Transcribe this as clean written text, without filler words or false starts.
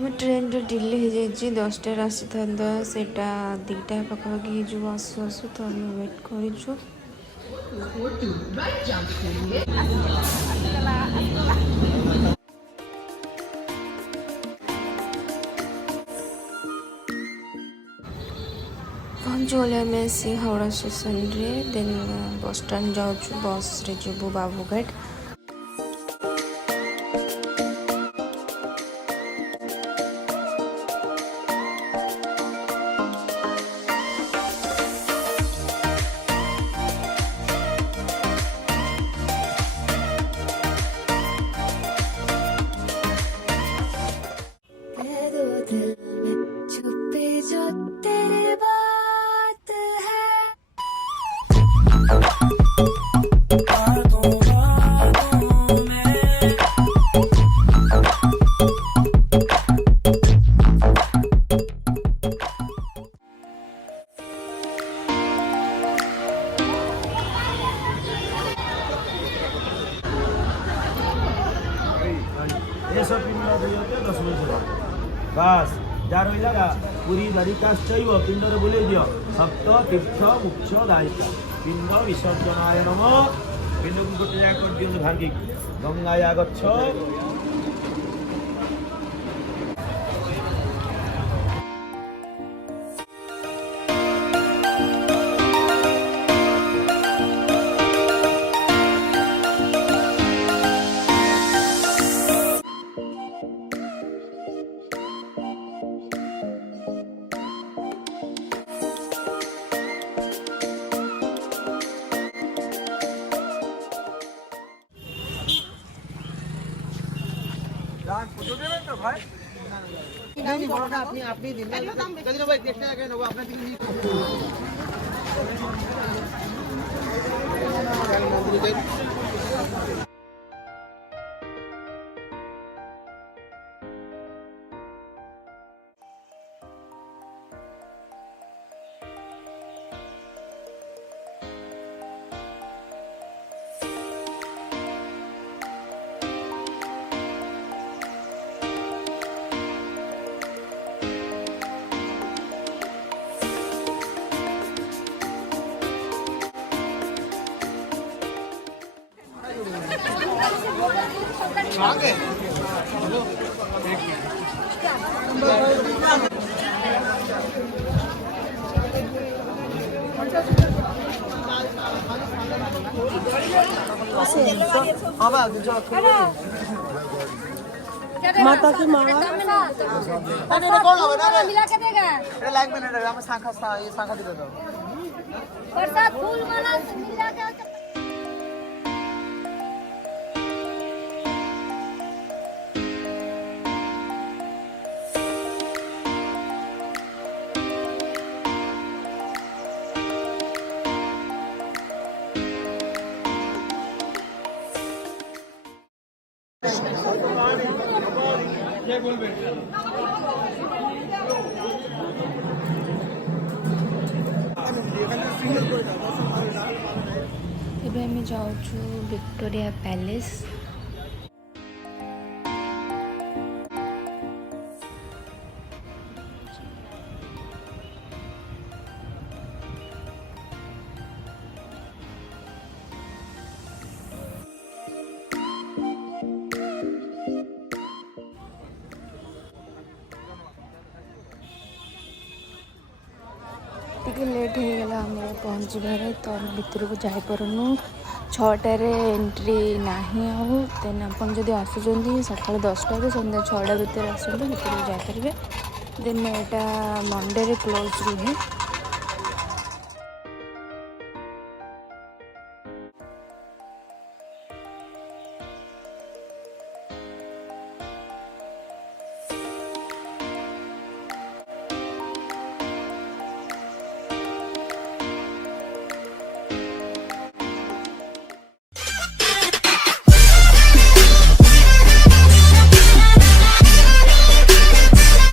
आम train delay हो जाए 10टार आसी था सेटा 2टा पाखापाखि हो आसु आसु तो आम वेट कर पहुँचल आम आसी हावड़ा स्टेशन रे देन बस स्टाण्ड जाऊँ बस रे जीवु बाबूघाट बस जा रहा पूरी द्वारिकाश्चैव पिंडर बुले दियो सप्त तीर्थ मुख्य दायिका पिंड विसर्जनाय नम पिंड को गोटे कर दियो भांगी गंगाया गच्छ अपनी दिन आगे माता की माला मिला के देगा लाइक मैंने हम शाखा ये शाखा दे दो प्रसाद फूल माला मिला के ଏବେ ଆମେ ଯାଉଛୁ ଭିକ୍ଟୋରିଆ ପ୍ୟାଲେସ୍। ଟିକେ ଲେଟ୍ ହେଇଗଲା ଆମର ପହଞ୍ଚିବାରେ ତ ଭିତରକୁ ଯାଇପାରୁନୁ। 6टाରେ ଏଣ୍ଟ୍ରି ନାହିଁ ଆଉ ଦେନ୍ ଆପଣ ଯଦି ଆସୁଛନ୍ତି ସକାଳ 10ଟାରୁ ସନ୍ଧ୍ୟା 6ଟା ଭିତରେ ଆସନ୍ତୁ ଭିତରକୁ ଯାଇପାରିବେ। ଦେନ୍ ଏଇଟା ମଣ୍ଡେରେ କ୍ଲୋଜ୍ ରୁହେ।